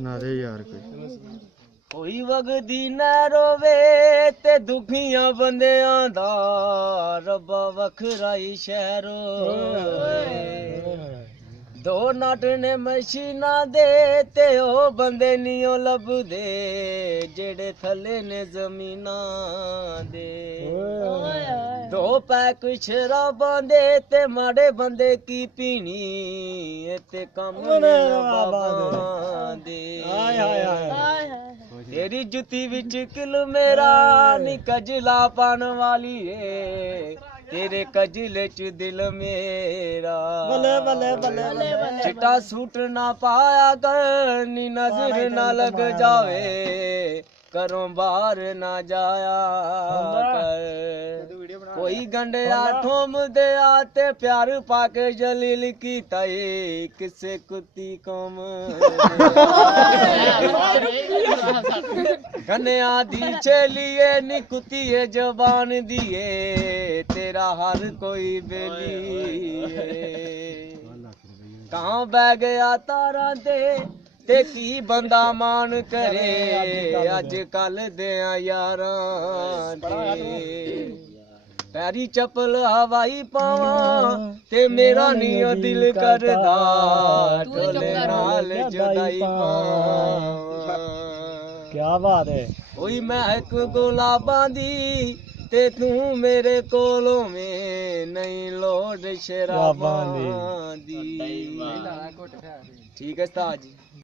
ਨਾ ਦੇ ਯਾਰ ਕੋਈ ਵਗਦੀ ਨਾ ਰੋਵੇ ਤੇ ਦੁਖੀਆਂ ਬੰਦਿਆਂ ਦਾ ਰੱਬਾ ਵੱਖਰਾ ਹੀ ਸ਼ਹਿਰੋ ਦੋ ਨਟ ਨੇ ਮਸ਼ੀਨਾਂ ਦੇ ਤੇ ਉਹ ਬੰਦੇ ਨਹੀਂ ਉਹ ਲੱਭਦੇ ਜਿਹੜੇ ਥੱਲੇ ਨੇ ਜ਼ਮੀਨਾਂ ਦੇ ਦੋ ਪੈਕ ਸ਼ਰਾਬਾਂ ਦੇ ਤੇ ਮਾੜੇ ਬੰਦੇ ਕੀ ਪੀਣੀ ਤੇ ਕੰਮ ਨੇ ਬਾਬਾਂ ਦੇ ਤੇਰੀ ਜੁੱਤੀ ਵਿੱਚ ਕਿਲ ਮੇਰਾ ਨੀ ਕਜਲਾ ਪਾਣ ਵਾਲੀ ਏ तेरे कजले च दिल मेरा बले बले बले चिट्टा सूट ना पाया कर नी नजर ना लग जावे करों बाहर ना जाया कर कोई गंढिया ठोम दे आते प्यार पाके जलील की ताए किसे कुत्ती कौम गन्या दी चलिए नी कुत्ती जबान दिए तेरा हर कोई बेली कहाँ बह गया तारा दे ते की बंदा मान करे अज कल दे यारां पैरी चप्पल हवाई पावा ते मेरा नियो दिल करदा ढोले नाल जुदाई पावा क्या बात है कोई महक गुलाबां दी ते तू मेरे कोलों में नहीं लोड शराबां दी ठीक है उस्ताद जी।